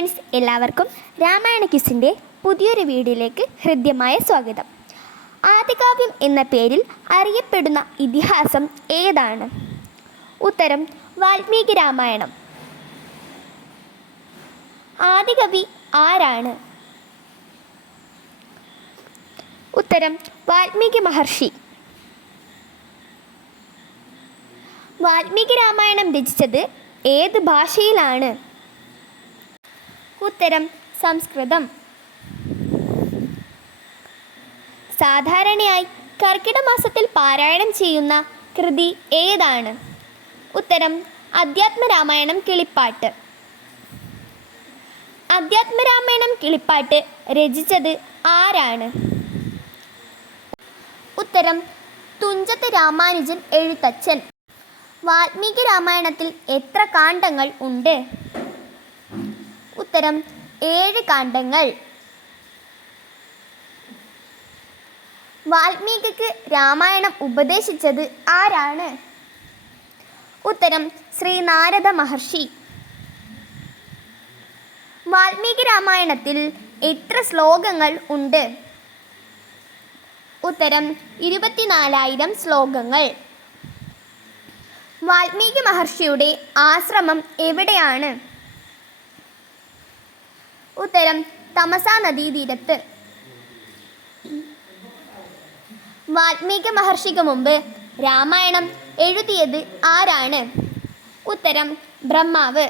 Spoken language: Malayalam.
ഫ്രണ്ട്സ്, എല്ലാവർക്കും രാമായണ ക്വിസിൻ്റെ പുതിയൊരു വീഡിയോയിലേക്ക് ഹൃദ്യമായ സ്വാഗതം. ആദികാവ്യം എന്ന പേരിൽ അറിയപ്പെടുന്ന ഇതിഹാസം ഏതാണ്? ഉത്തരം വാൽമീകി രാമായണം. ആദികവി ആരാണ്? ഉത്തരം വാൽമീകി മഹർഷി. വാൽമീകി രാമായണം രചിച്ചത് ഏത് ഭാഷയിലാണ്? ഉത്തരം സംസ്കൃതം. സാധാരണയായി കർക്കിടക മാസത്തിൽ പാരായണം ചെയ്യുന്ന കൃതി ഏതാണ്? ഉത്തരം അധ്യാത്മരാമായണം കിളിപ്പാട്ട്. അധ്യാത്മരാമായണം കിളിപ്പാട്ട് രചിച്ചത് ആരാണ്? ഉത്തരം തുഞ്ചത്ത് രാമാനുജൻ എഴുത്തച്ഛൻ. വാൽമീകി രാമായണത്തിൽ എത്ര കാണ്ഡങ്ങൾ ഉണ്ട്? ഉത്തരം 7 കാണ്ഡങ്ങൾ. വാൽമീകിക്ക് രാമായണം ഉപദേശിച്ചത് ആരാണ്? ഉത്തരം ശ്രീ നാരദ മഹർഷി. വാൽമീകി രാമായണത്തിൽ എത്ര ശ്ലോകങ്ങൾ ഉണ്ട്? ഉത്തരം 24,000 ശ്ലോകങ്ങൾ. വാൽമീകി മഹർഷിയുടെ ആശ്രമം എവിടെയാണ്? ഉത്തരം തമസാ നദീതീരത്ത്. വാൽമീകി മഹർഷിക്ക് മുമ്പ് രാമായണം എഴുതിയത് ആരാണ്? ഉത്തരം ബ്രഹ്മാവ്.